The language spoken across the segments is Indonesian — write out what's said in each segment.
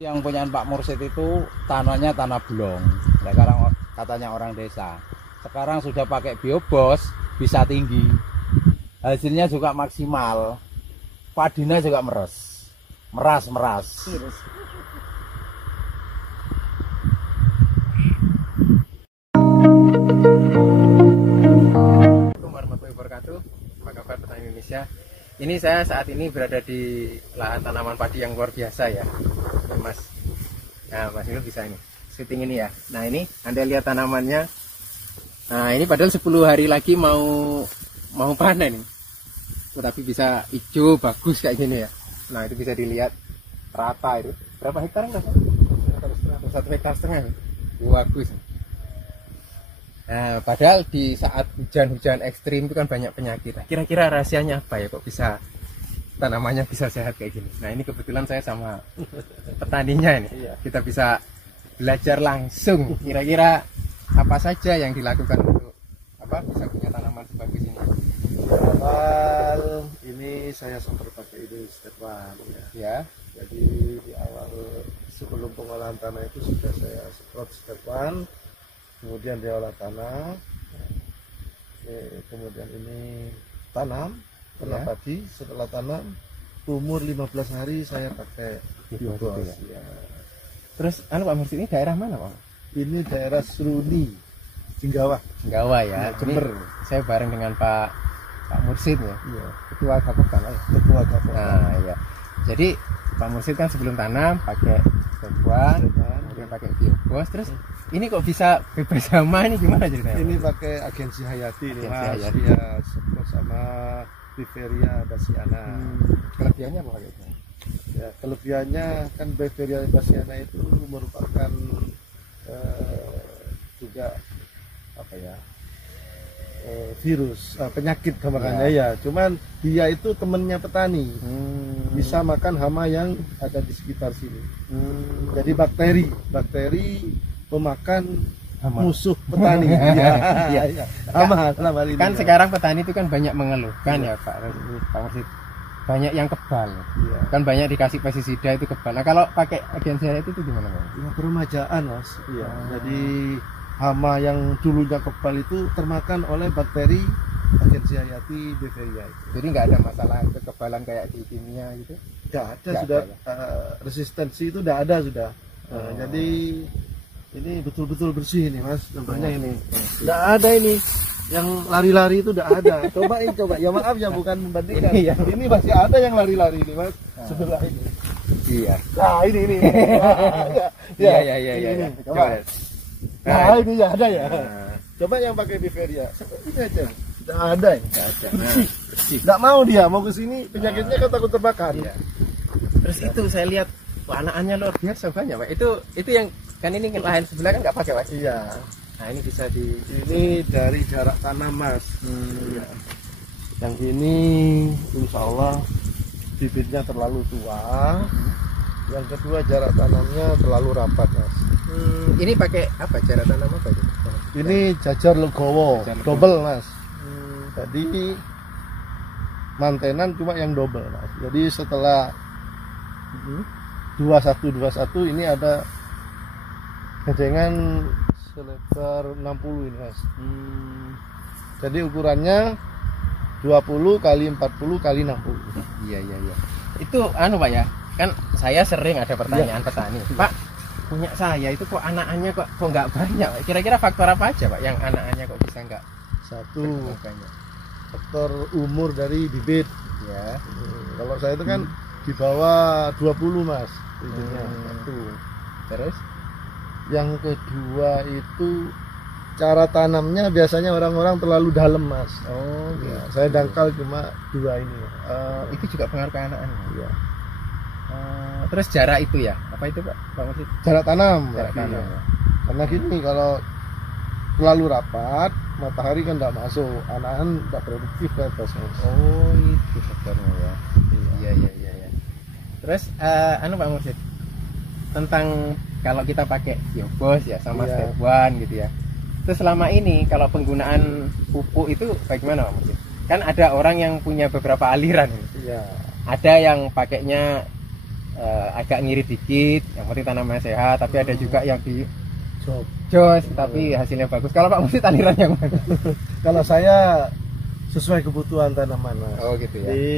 Yang punya Pak Mursid itu tanahnya tanah blong. Sekarang katanya orang desa. Sekarang sudah pakai biobos, bisa tinggi. Hasilnya juga maksimal. Padinya juga meres. Meras. Assalamualaikum warahmatullahi wabarakatuh. Apa kabar petani Indonesia? Ini saya saat ini berada di lahan tanaman padi yang luar biasa ya. Ini Mas. Nah, Mas Nilo bisa ini. Syuting ini ya. Nah, ini Anda lihat tanamannya. Nah, ini padahal 10 hari lagi mau panen ini. Tapi bisa hijau bagus kayak gini ya. Nah, itu bisa dilihat rata itu. Berapa hektar enggak? 1,5 hektar. Bagus. Nah, padahal di saat hujan-hujan ekstrim itu kan banyak penyakit. Kira-kira rahasianya apa ya kok bisa tanamannya bisa sehat kayak gini? Nah, ini kebetulan saya sama petaninya ini. Kita bisa belajar langsung kira-kira apa saja yang dilakukan untuk bisa punya tanaman sebagus ini. Awal ini saya sempat pakai ini step one Ya. Jadi di awal sebelum pengolahan tanah itu sudah saya semprot step one, kemudian diolah tanah, kemudian ini tanam padi. Setelah tanam umur 15 hari saya pakai biobos ya. Terus Pak Mursid, ini daerah mana Pak? Ini daerah Seruni, Jinggawa ya. Jember. Ini saya bareng dengan Pak Mursid ya. Iya. Ketua Gapoktan. Ketua Gapoktan. Nah, iya. Jadi Pak Mursid kan sebelum tanam pakai step-one, kemudian pakai biobos, terus ini kok bisa bebas hama, ini gimana ceritanya? Ini pakai agensi Hayati nih Mas. Hayati. Ya, support sama Beveria Bassiana. Kelebihannya apa gitu? Ya, kelebihannya kan Beveria Bassiana itu merupakan juga virus penyakit gambarannya ya. Cuman dia itu temennya petani, bisa makan hama yang ada di sekitar sini. Jadi bakteri pemakan musuh petani. Ya. Hama dalam hal ini. Kan sekarang petani itu kan banyak mengeluhkan ya Pak Mursid, banyak yang kebal. Kan banyak dikasih pestisida itu kebal. Nah, kalau pakai agensi itu gimana Pak? Ya, peremajaan Mas. Jadi hama yang dulunya kebal itu termakan oleh bakteri agensi Hayati Beveria itu. Jadi nggak ada masalah kekebalan kayak di kimia gitu? Nggak ada, sudah resistensi itu udah ada sudah. Jadi ini betul-betul bersih ini Mas. Contohnya ini, nggak ada ini yang lari-lari itu udah ada. Coba. Ya maaf ya, bukan membandingkan. Ini masih ada yang lari-lari ini Mas. Sebelah ini. Iya. Nah ini. Iya. Coba. Nah ini ya ada ya. Coba yang pakai Beveria seperti ini aja. Tidak ada ya. Bersih. Tidak mau dia mau ke sini, penyakitnya kan takut terbakar. Iya. Terus itu saya lihat anakannya luar biasa banyak Pak. Itu yang kan ini lahan sebelah kan nggak pakai Pak. Iya. Nah ini bisa ini dari jarak tanam Mas. Ya. Yang ini insya Allah bibitnya terlalu tua. Yang kedua jarak tanamnya terlalu rapat Mas. Ini pakai apa cara tanam apa itu? Ini jajar legowo, double Mas. Jadi mantenan cuma yang double Mas. Jadi setelah 21 ini ada gedengan selebar 60 ini Mas. Jadi ukurannya 20 kali 40 kali 60. Iya. Itu Pak ya. Kan saya sering ada pertanyaan petani. Pak, punya saya itu kok anakannya kok nggak banyak? Kira-kira faktor apa aja Pak yang anakannya kok bisa nggak satu banyak? Faktor umur dari bibit Ya. Kalau saya itu kan di bawah 20 Mas bibitnya. Satu. Terus yang kedua itu cara tanamnya biasanya orang-orang terlalu dalam Mas. Oh gitu. Ya, saya dangkal cuma 2 ini. Itu juga pengaruh ke anakannya. Iya. Terus jarak itu ya? Apa itu Pak Mursid? Jarak tanam. Jarak tanam. Ya. Karena gini, kalau terlalu rapat, matahari kan tidak masuk, anakan tidak produktif kan Mas. Oh itu faktornya ya. Iya. Terus Pak Mursid, tentang kalau kita pakai biobos ya sama step one gitu ya. Terus selama ini kalau penggunaan pupuk itu bagaimana Pak Mursid? Kan ada orang yang punya beberapa aliran. Iya. Ada yang pakainya agak ngirit dikit, yang penting tanamannya sehat. Tapi ada juga yang di Job. jos tapi hasilnya bagus. Kalau Pak Mursid aliran yang mana? Kalau saya sesuai kebutuhan tanaman, Mas. Oh gitu ya. Jadi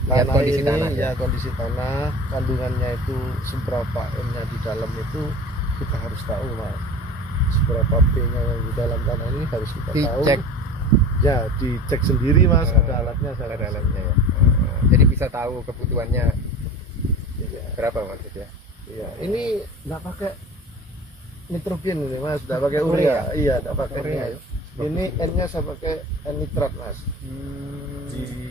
Lihat tanah kondisi ini, tanah, ya kondisi tanah, kandungannya itu seberapa N-nya di dalam itu kita harus tahu, Mas. Seberapa P-nya yang di dalam tanah ini harus kita tahu. Dicek. Ya, dicek sendiri, Mas. Ada alatnya, saya Ada rasa. alatnya ya. Jadi bisa tahu kebutuhannya Iya. berapa maksudnya? Iya, ini nggak pakai nitrogen ini, Mas. Nggak pakai Urea. urea. Iya, nggak pakai Urea, urea. ya. Ini N-nya saya pakai N nitrat, Mas.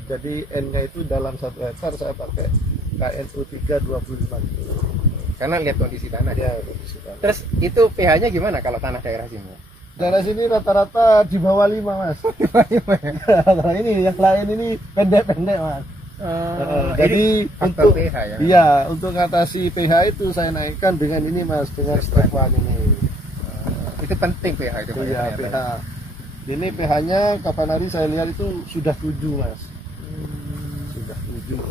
Jadi N-nya itu dalam 1 hektar saya pakai KNO 3 25 kilo. Karena lihat kondisi tanah. Ya, kondisi tanah. Terus itu pH-nya gimana kalau tanah daerah sini? Daerah sini rata-rata di bawah 5, Mas. Kalau ini yang lain ini pendek-pendek, Mas. Jadi faktor untuk pH ya. Iya, untuk mengatasi pH itu saya naikkan dengan ini, Mas, dengan step 1 ini. Itu penting pH itu. Pak, Iya, ya, pH. ternyata. Ini pH-nya kapan hari saya lihat itu sudah 7, Mas. Sudah 7.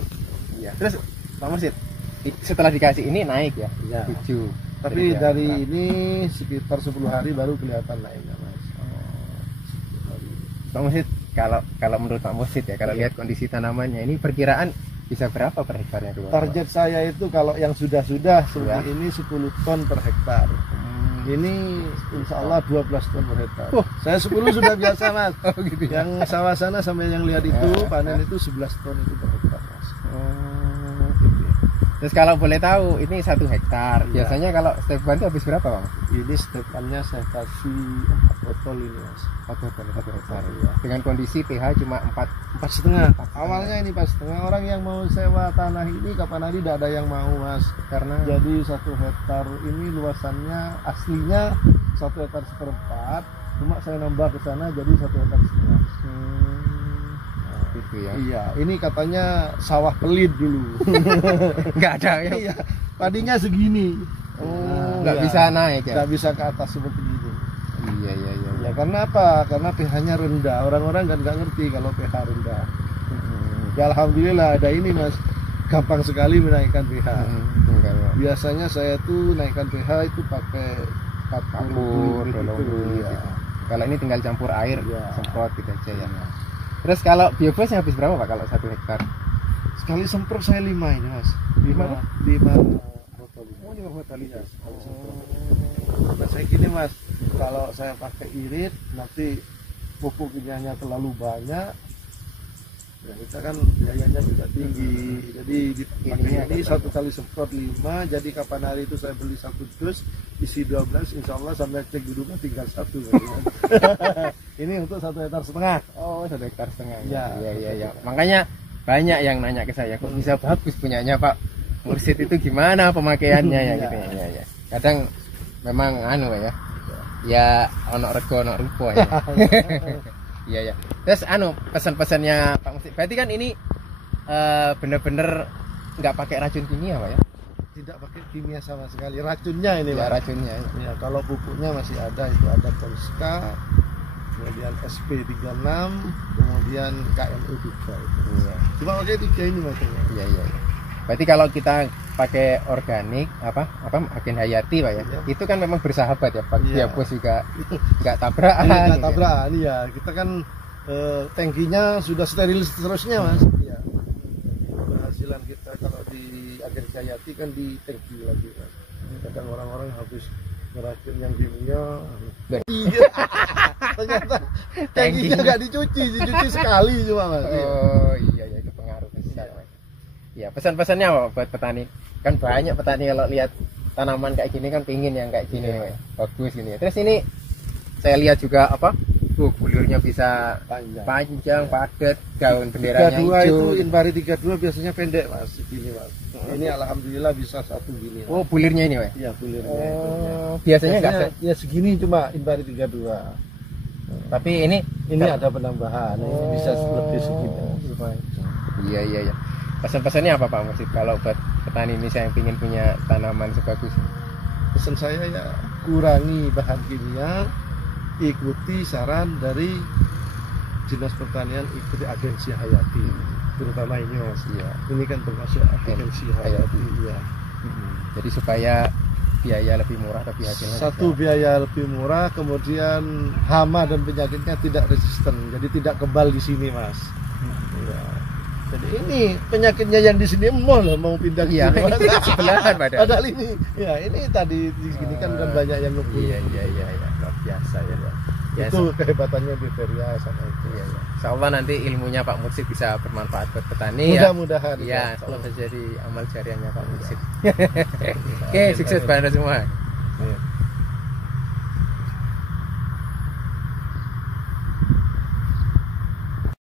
Iya. Terus Pak Mursid, setelah dikasih ini naik ya? Iya. 7. Tapi Jadi, dari ya, ini sekitar 10 hari baru kelihatan naiknya, Mas. Pak Mursid, kalau menurut Pak Mursid ya, kalau lihat kondisi tanamannya ini perkiraan bisa berapa per hektarnya keluar? Target saya itu kalau yang sudah-sudah seperti Ya. ini 10 ton per hektar. Ini insya Allah 12 ton per hektar. Saya 10 sudah biasa, Mas. Oh gitu ya. Yang sawah sana sampai yang lihat itu panen itu 11 ton itu per hektar, Mas. Oh, gitu ya. Terus kalau boleh tahu ini 1 hektar. Iya. Biasanya kalau step 1 itu habis berapa, Bang? Ini stepannya saya kasih 4 botol ini, Mas. 1 hektar. Iya. Dengan kondisi pH cuma 4. 4,5. Awalnya ini 4,5. Orang yang mau sewa tanah ini kapan hari tidak ada yang mau, Mas. Karena Jadi 1 hektar ini luasannya aslinya 1 hektar seperempat. Cuma saya nambah ke sana jadi 1 hektar setengah. gitu ya. Iya, ini katanya sawah pelit dulu. Enggak ada ya. Iya, padinya segini. Nggak iya. bisa naik ya. Nggak bisa ke atas seperti ini. Iya. Ya karena apa? Karena pH-nya rendah. Orang-orang kan nggak ngerti kalau pH rendah. Ya alhamdulillah ada ini, Mas. Gampang sekali menaikkan pH. Enggak ya. Biasanya saya tuh naikkan pH itu pakai Kapur, gitu. dolomit, Iya. gitu. Kalau ini tinggal campur air, Iya. semprot gitu aja ya. Terus kalau biobasnya habis berapa Pak kalau 1 hektar? Sekali semprot saya 5 ini, Mas. 5 apa? 5 botol. Oh, 5 botol Iya, itu. sekali semprot. Nah, saya gini, Mas. Kalau saya pakai irit nanti pupuk kimianya terlalu banyak. Ya, kita kan biayanya juga tinggi. Jadi Ininya ini agak 1 kali semprot 5. Jadi kapan hari itu saya beli 1 dus isi 12, insya Allah sampai cek di rumah tinggal 1. Ini untuk 1 hektar setengah. Oh, 1 hektar setengah. Iya. Iya. Makanya banyak yang nanya ke saya, kok bisa bagus punyanya Pak Mursid itu gimana pemakaiannya ya gitu ya. Iya. Kadang memang anu ya. Ya ono rego ono rupo ya. Iya. Terus anu pesan-pesannya Pak Mursid. Berarti kan ini bener-bener nggak pakai racun kimia Pak ya? Tidak pakai kimia sama sekali. Racunnya ini, Ya Pak. racunnya. Ya, kalau pupuknya masih ada, itu ada Konska, kemudian SP36, kemudian KNU 3 itu. Iya. Cuma pakai 3 ini makanya. Iya. Berarti kalau kita pakai organik agen hayati Pak ya, Iya. itu kan memang bersahabat ya Pak. Iya. Biopos juga nggak tabrakan. Ini nggak gitu ya. tabrakan, iya. Kita kan tangkinya sudah steril seterusnya, Mas. Iya. Penghasilan kita kalau di agen hayati kan di tangki lagi, Mas. Kadang orang-orang habis ngeracun yang kimia. Loh. Iya. Ternyata tangkinya nggak dicuci sekali cuma, Mas. Iya. Oh iya itu pengaruh besar. Pak. Ya pesan-pesannya apa buat petani? Kan banyak petani kalau lihat tanaman kayak gini kan pingin yang kayak gini, Iya. Pak. Bagus gini ya. Terus ini saya lihat juga bulurnya bisa panjang, padat, daun benderanya 32 itu hijau. Inbari 32 biasanya pendek, Mas, segini, Mas. Ini alhamdulillah bisa 1 gini. Oh bulirnya ini Pak. Iya, bulirnya. Oh biasanya nggak ya segini cuma Inbari 32. tapi ini Ini ada penambahan, ini bisa lebih segini. Iya. Pesan-pesannya apa Pak Mursid kalau buat petani Indonesia yang ingin punya tanaman sebagus ini? Pesan saya ya kurangi bahan kimia, ikuti saran dari Dinas Pertanian, ikuti agensi hayati. terutama ini mas. Iya. Ini kan termasuk aplikansi hayati. Iya. Jadi supaya biaya lebih murah tapi hasilnya Satu juga. biaya lebih murah, kemudian hama dan penyakitnya tidak resisten, jadi tidak kebal di sini mas. Iya. Jadi ini penyakitnya yang di sini mau pindah ke Iya, sini mas. sebelahan padahal. Padahal ini, ya ini tadi di sini kan banyak yang ngebul. Iya, luar biasa ya. Ya, Itu kehebatannya Bifteria sama itu. iya, iya. Insya Allah nanti ilmunya Pak Mursid bisa bermanfaat buat petani ya. Mudah-mudahan. Iya, insya Allah bisa jadi amal jariahnya Pak Mursid. Oke, sukses Pak Anda semua. Iya.